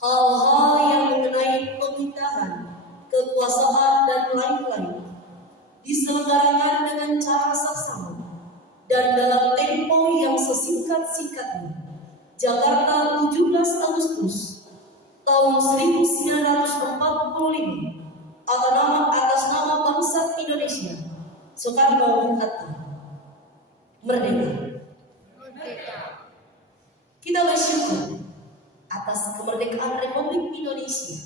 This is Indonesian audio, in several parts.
hal-hal yang mengenai pemerintahan, kekuasaan, dan lain-lain diselenggarakan dengan cara saksama dan dalam tempo yang sesingkat-singkatnya. Jakarta, 17 Agustus tahun 1945, atas nama bangsa Indonesia. Soekarno Hatta. Merdeka. Kita bersyukur atas kemerdekaan Republik Indonesia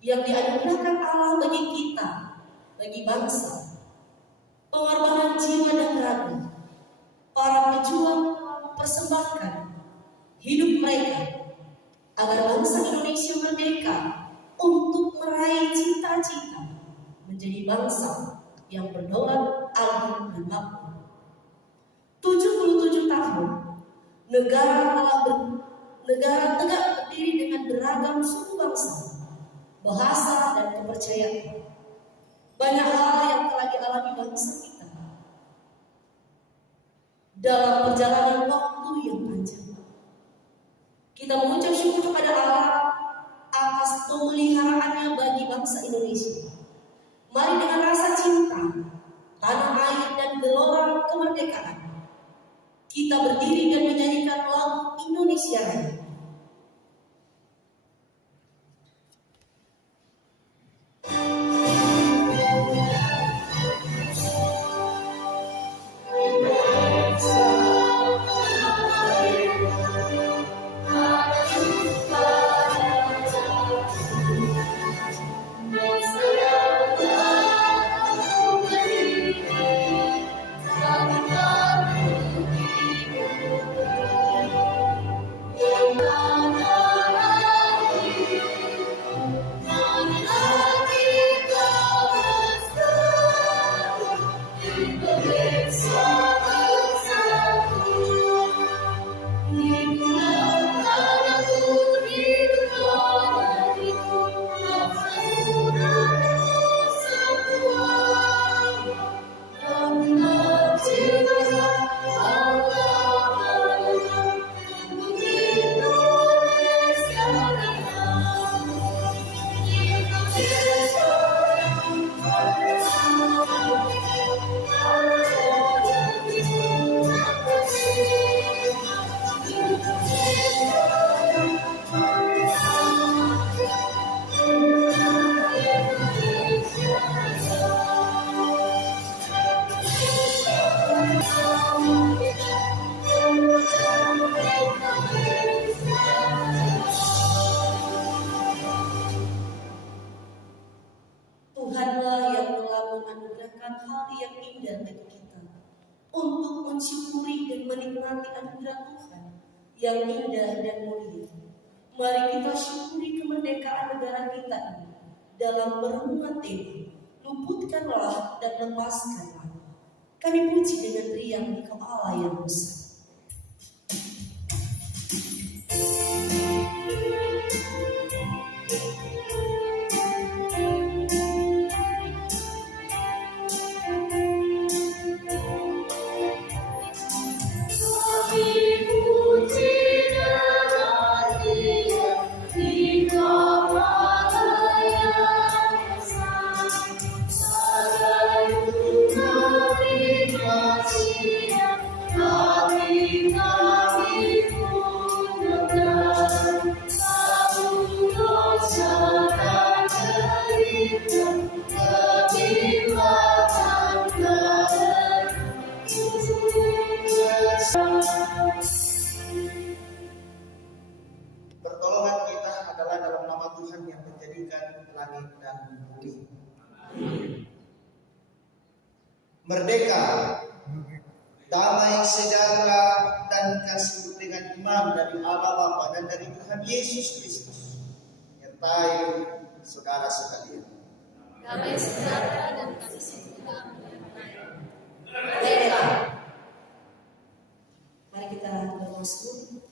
yang dianugerahkan Allah bagi kita, bagi bangsa. Pengorbanan jiwa dan raga para pejuang persembahkan hidup mereka agar bangsa Indonesia merdeka untuk meraih cita-cita menjadi bangsa yang berdaulat, adil, dan makmur. 77 tahun negara tegak berdiri dengan beragam suku bangsa, bahasa, dan kepercayaan. Banyak hal yang telah dialami bangsa kita dalam perjalanan waktu yang panjang. Kita mengucap syukur kepada Allah atas pemeliharaannya bagi bangsa Indonesia. Mari dengan rasa cinta, tanah air, dan gelora kemerdekaan, kita berdiri dan menyanyikan lagu Indonesia Raya. Tuhanlah yang telah menganugerahkan hal yang indah bagi kita untuk mensyukuri dan menikmati anugerah Tuhan yang indah dan mulia. Mari kita syukuri kemerdekaan negara kita ini dalam merenungkan tema, luputkanlah dan lepaskanlah. Kami puji dengan riang di Engkau Allah yang besar. Pertolongan kita adalah dalam nama Tuhan yang menjadikan langit dan bumi. Merdeka, damai, sejahtera, dan kasih dengan iman dari Allah Bapa dan dari Tuhan Yesus Kristus menyertai saudara sekalian. Damai, sejahtera, dan kasih sejuta Merdeka. Mari kita bermazmur.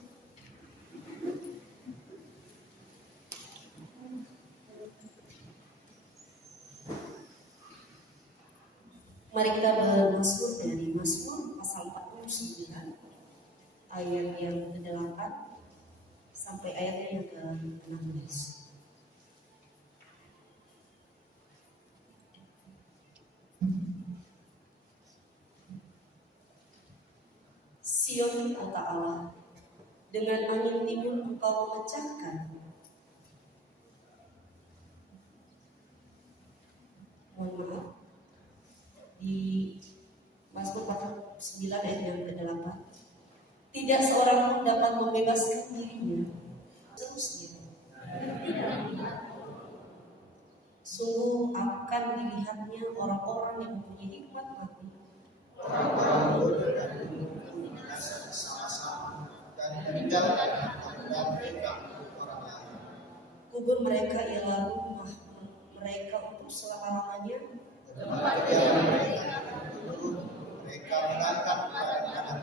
Mari kita bermazmur dari Mazmur pasal 49 ayat yang ke-8 sampai ayat yang ke-16. Sion kata Allah, dengan angin timur engkau memecahkan. Mohon maaf, di Mazmur 49 ayat yang ke-8, tidak seorang pun dapat membebaskan dirinya. Seterusnya, sungguh akan dilihatnya orang-orang yang mempunyai hikmat mati. Orang-orang bodoh dan binasa bersama-sama dan meninggalkan dan mereka orang lain. Kubur mereka ialah rumah mereka untuk selama-lamanya. Tempat kediaman mereka mereka mengangkat barang-barang.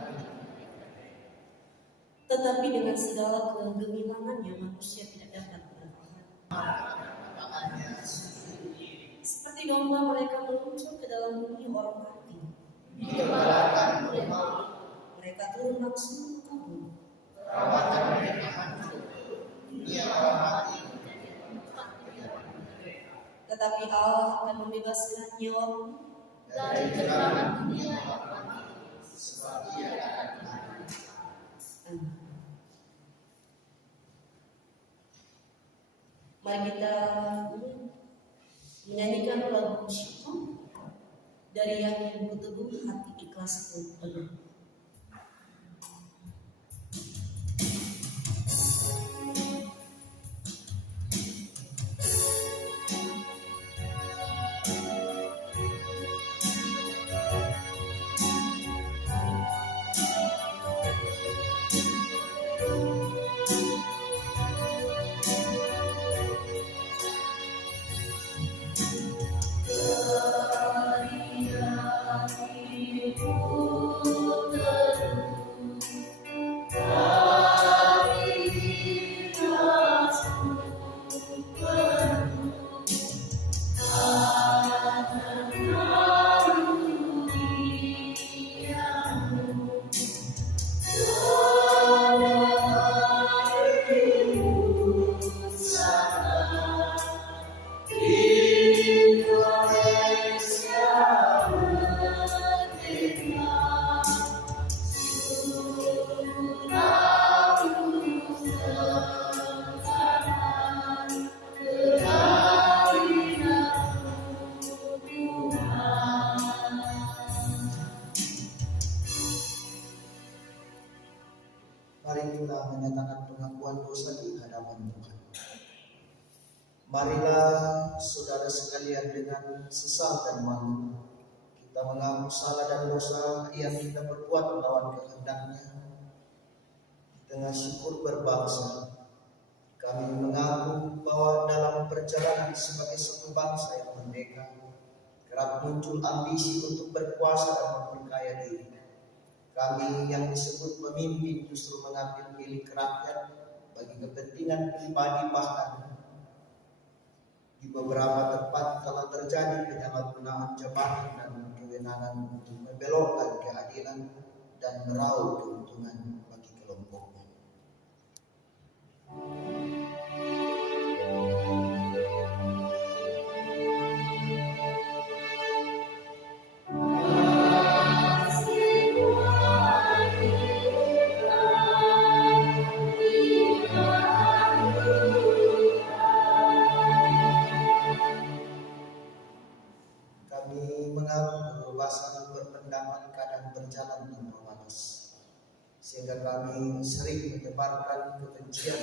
Tetapi dengan segala kegemilangannya manusia tidak dapat bertahan. Seperti domba mereka meluncur ke dalam bumi orang mati. Mereka turun langsung ke kubur. Perawatan mereka hancur. Dunia orang mati. Tetapi Allah akan membebaskan nyawamu dari genggaman dunia yang mati. Sebab Ia akan mati. Mari kita menyanyikan lagu syukur dari Yakin Ku Teguh Hati Ikhlas Ku Penuh. Mari kita menyatakan pengakuan dosa di hadapan Tuhan. Marilah saudara sekalian dengan sesal dan malu kita mengaku salah dan dosa yang kita perbuat melawan kehendak-Nya. Di tengah syukur berbangsa, kami mengaku bahwa dalam perjalanan sebagai satu bangsa yang merdeka, kerap muncul ambisi untuk berkuasa dan memperkaya diri. Kami yang disebut pemimpin justru mengambil milik rakyat bagi kepentingan pribadi, bahkan di beberapa tempat telah terjadi penyalahgunaan jabatan dan kewenangan untuk membelokkan keadilan dan meraup keuntungan bagi kelompoknya. Sehingga kami sering menyebarkan kebencian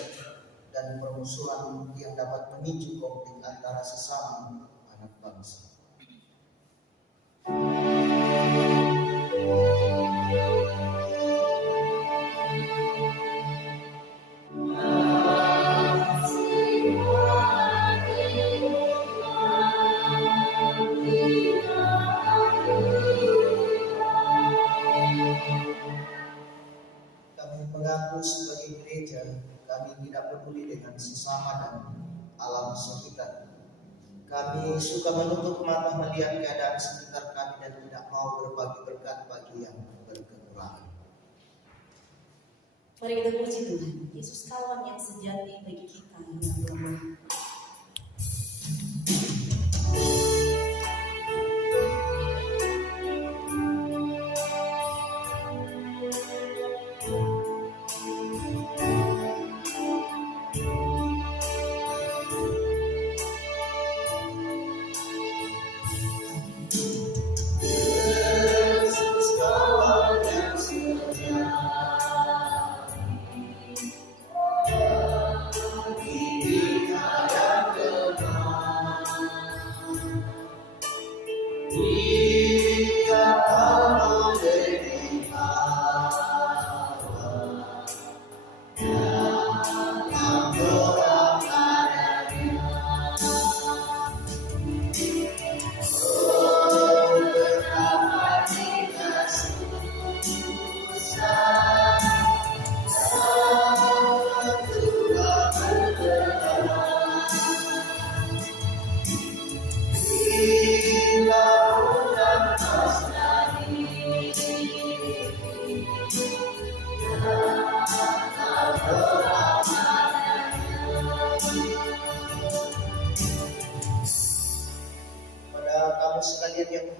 dan permusuhan yang dapat memicu konflik antara sesama anak bangsa. Sebagai gereja, kami tidak peduli dengan sesama dan alam sekitar. Kami suka menutup mata melihat keadaan sekitar kami dan tidak mau berbagi berkat bagi yang berkekurangan. Mari kita puji Tuhan, Yesus kawan yang sejati bagi kita yang lemah.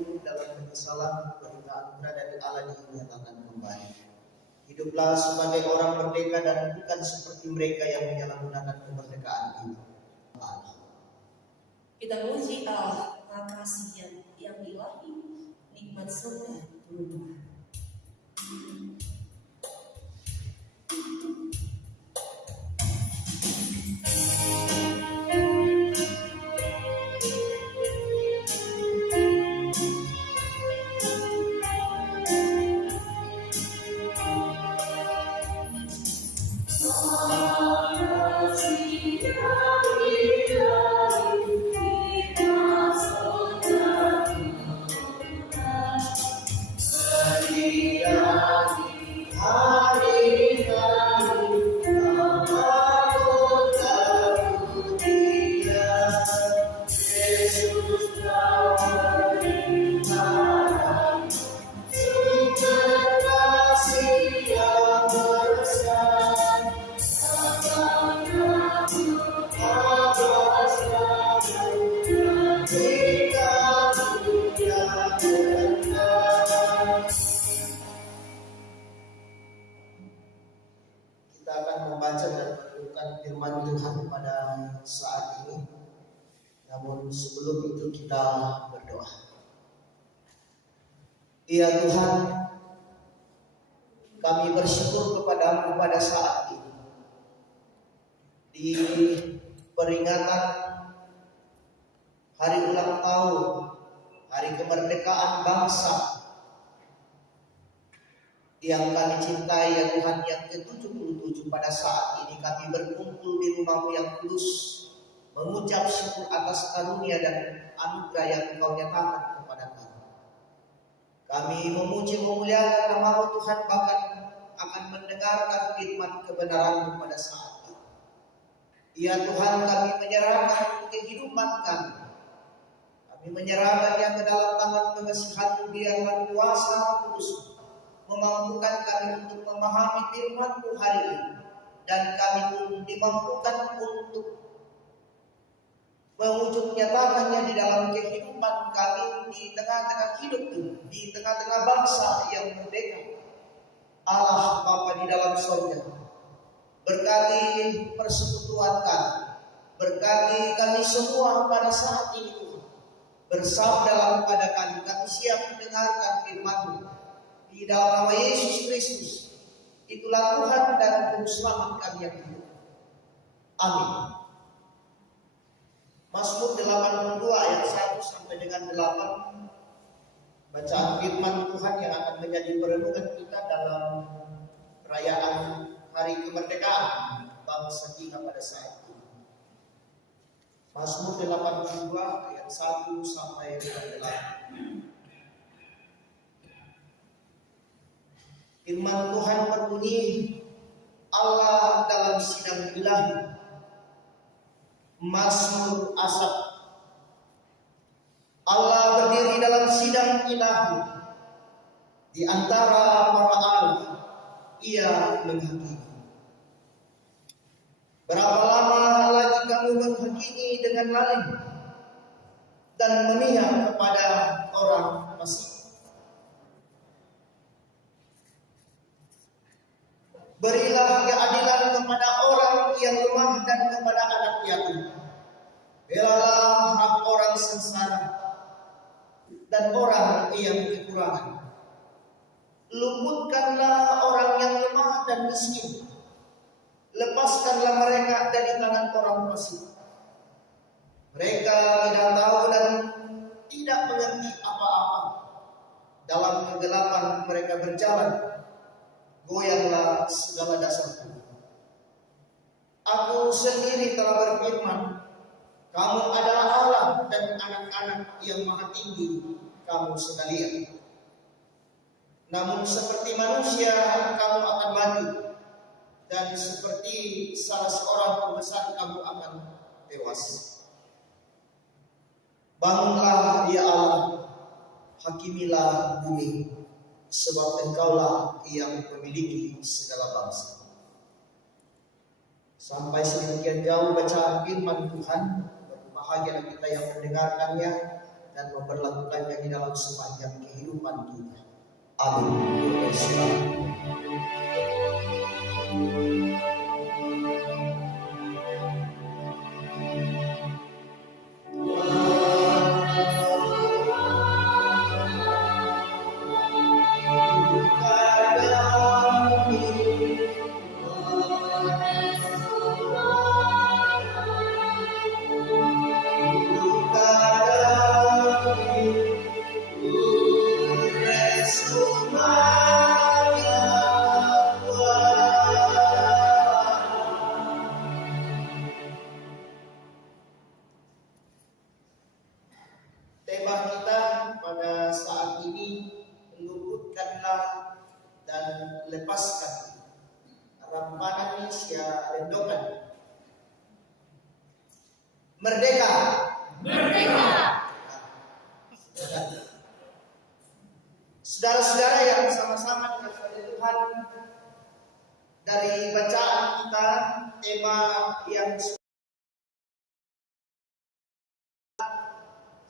hidup dalam penyesalan, berita anugerah dari Allah dinyatakan kembali. Hiduplah sebagai orang merdeka dan bukan seperti mereka yang menyalahgunakan kemerdekaan itu. Amin. Kita muji Allah, makasih yang ilahi, nikmat surga berubah. Kita akan membaca dan merenungkan firman Tuhan pada saat ini. Namun sebelum itu kita berdoa. Ya Tuhan, kami bersyukur kepada-Mu pada saat ini. Di peringatan hari ulang tahun, hari kemerdekaan bangsa yang kami cintai ya Tuhan, yang ke-77 pada saat ini kami berkumpul di rumah-Mu yang kudus, mengucap syukur atas karunia dan anugerah yang Engkau nyatakan kepada kami. Kami memuji memuliakan nama-Mu Tuhan, bahkan akan mendengarkan firman kebenaran-Mu pada saat ini. Ya Tuhan, kami menyerahkan kehidupan kami. Kami menyerahkannya ke dalam tangan pengasihan-Mu, biarlah kuasa kudus memampukan kami untuk memahami firman-Mu hari ini, dan kami pun dimampukan untuk mewujud nyatakannya di dalam kehidupan kami di tengah-tengah hidup ini, di tengah-tengah bangsa yang merdeka. Allah Bapa di dalam surga, berkati persekutuan kami, berkati kami semua pada saat ini Tuhan. Bersabdalah kepada kami siap mendengarkan firman-Mu. Di dalam nama Yesus Kristus, itulah Tuhan dan Juru Selamat kami yang hidup. Amin. Mazmur 82 ayat 1 sampai dengan 8. Bacaan firman Tuhan yang akan menjadi perenungan kita dalam perayaan hari kemerdekaan bangsa kita pada saat ini. Mazmur 82 ayat 1 sampai dengan 8. Firman Tuhan berbunyi, Allah dalam sidang ilahi. Mazmur Asaf. Allah berdiri dalam sidang ilahi. Di antara para ahli, Ia menghakimi. Berapa lama lagi kamu menghakimi dengan lalim dan memihak kepada orang fasik? Berilah keadilan kepada orang yang lemah dan kepada anak yatim. Belalah hak orang sengsara dan orang yang kekurangan. Luputkanlah orang yang lemah dan miskin. Lepaskanlah mereka dari tangan orang fasik. Mereka tidak tahu dan tidak mengerti apa-apa. Dalam kegelapan mereka berjalan. Goyanglah segala dasarku. Aku sendiri telah berfirman, kamu adalah Allah dan anak-anak yang maha tinggi kamu sekalian. Namun seperti manusia kamu akan mati, dan seperti salah seorang pembesar kamu akan tewas. Bangunlah ya Allah, hakimilah bumi, sebab Engkaulah yang memiliki segala bangsa. Sampai sedemikian jauh bacaan firman Tuhan. Berbahagia kita yang mendengarkannya, dan dan memperlakukannya di dalam sepanjang kehidupan kita. Amin. Tema kita pada saat ini, luputkanlah dan lepaskan. Rampanan Indonesia Lendokan. Merdeka. Merdeka. Saudara-saudara yang sama-sama dikasihi oleh Tuhan, dari bacaan kita, tema yang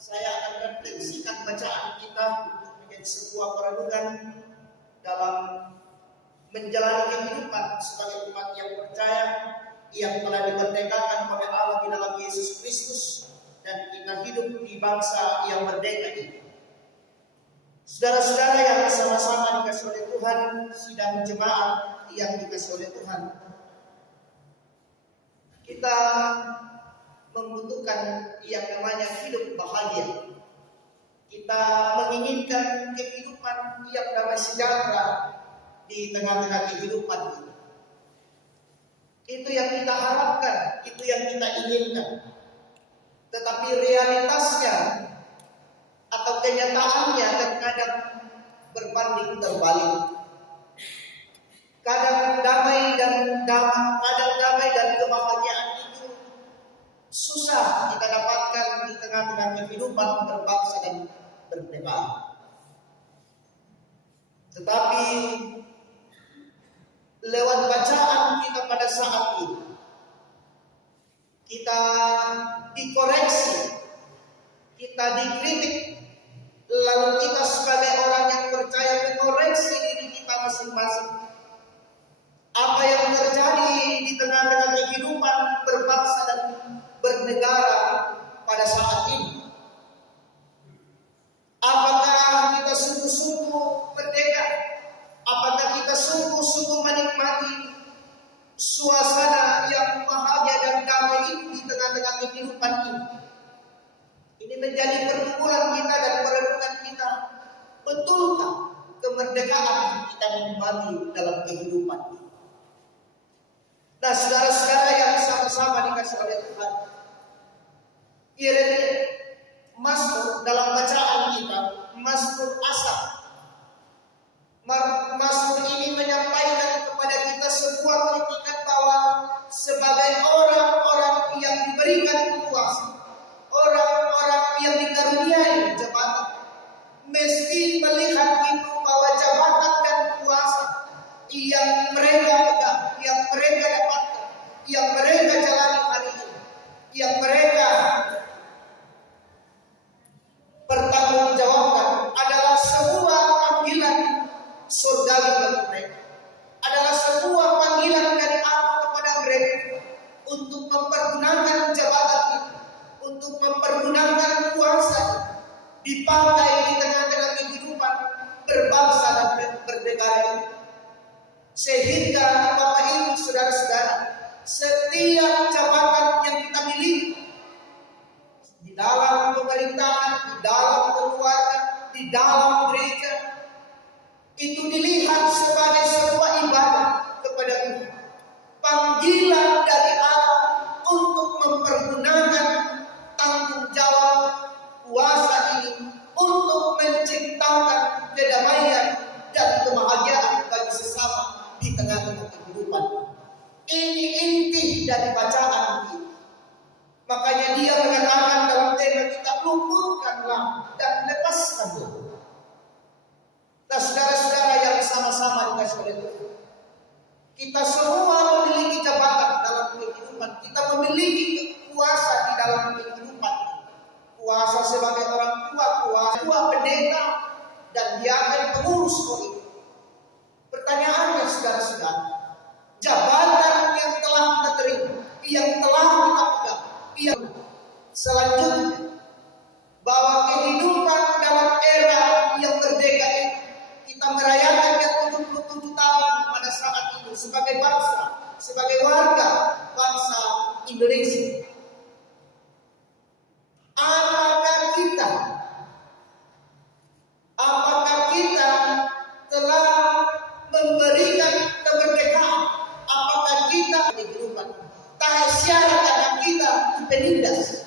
saya akan refleksikan bacaan kita untuk menjadi sebuah perenungan dalam menjalani kehidupan sebagai umat yang percaya, yang telah dimerdekakan oleh Allah di dalam Yesus Kristus, dan kita hidup di bangsa yang merdeka ini. Saudara-saudara yang sama-sama dikasihi oleh Tuhan, sidang jemaat yang dikasihi oleh Tuhan, kita membutuhkan yang namanya hidup bahagia. Kita menginginkan kehidupan yang damai sejahtera di tengah-tengah kehidupan kita. Itu yang kita harapkan, itu yang kita inginkan. Tetapi realitasnya atau kenyataannya terkadang berbanding terbalik. Kadang damai dan kebahagiaan itu susah kita dapatkan di tengah-tengah kehidupan berbangsa dan bernegara. Tetapi lewat bacaan kita pada saat ini, kita dikoreksi, kita dikritik, lalu kita sebagai orang yang percaya mengoreksi diri kita masing-masing. Apa yang terjadi di tengah-tengah kehidupan berbangsa dan bernegara pada saat ini? Apakah kita sungguh-sungguh merdeka? Apakah kita sungguh-sungguh menikmati suasana yang bahagia dan damai ini di tengah-tengah kehidupan ini? Ini menjadi pergumulan kita dan perenungan kita. Betulkah kemerdekaan kita menikmati dalam kehidupan ini? Nah, saudara-saudara yang sama-sama dikasihi oleh Tuhan, Yeremia, Mazmur dalam bacaan kita, Mazmur Asaf. Mazmur ini menyampaikan kepada kita sebuah kritikan bahwa sebagai orang-orang yang diberikan kuasa, orang-orang yang dikaruniai jabatan, mesti melihat itu bahwa jabatan dan kuasa yang mereka pegang, yang mereka dapatkan, yang mereka jalani hari ini, yang mereka pertanggungjawabkan adalah sebuah panggilan surgawi bagi mereka, adalah sebuah panggilan dari Allah kepada mereka untuk mempergunakan jabatan itu, untuk mempergunakan kuasa itu, dipakai di tengah-tengah kehidupan berbangsa dan bernegara ini. Sehingga Bapak Ibu saudara-saudara, setiap jabatan yang kita miliki di dalam pemerintahan, di dalam keluarga, di dalam gereja, itu dilihat sebagai sebuah ibadah kepada Tuhan. Panggilan dari Allah untuk mempergunakan tanggung jawab kuasa ini untuk menciptakan kedamaian dan kebahagiaan bagi sesama di tengah-tengah kehidupan. Ini inti dari bacaan kita. Makanya dia mengatakan dalam tema kita, luputkanlah dan lepaskanlah. Nah, saudara-saudara yang sama-sama dikasihi oleh Tuhan, kita semua memiliki jabatan dalam kehidupan. Kita memiliki kuasa di dalam kehidupan. Kuasa sebagai orang tua pendeta, dan dia akan pengurus OI. Pertanyaannya saudara-saudara, jabatan yang telah kita terima, yang telah kita pegang, yang selanjutnya bahwa kehidupan dalam era yang merdeka ini, kita merayakan yang 77 tahun pada saat itu sebagai bangsa, sebagai warga bangsa Indonesia. Apakah kita telah memberikan kemerdekaan? Apakah kita di kehidupan? Tak syarat anak kita penindas.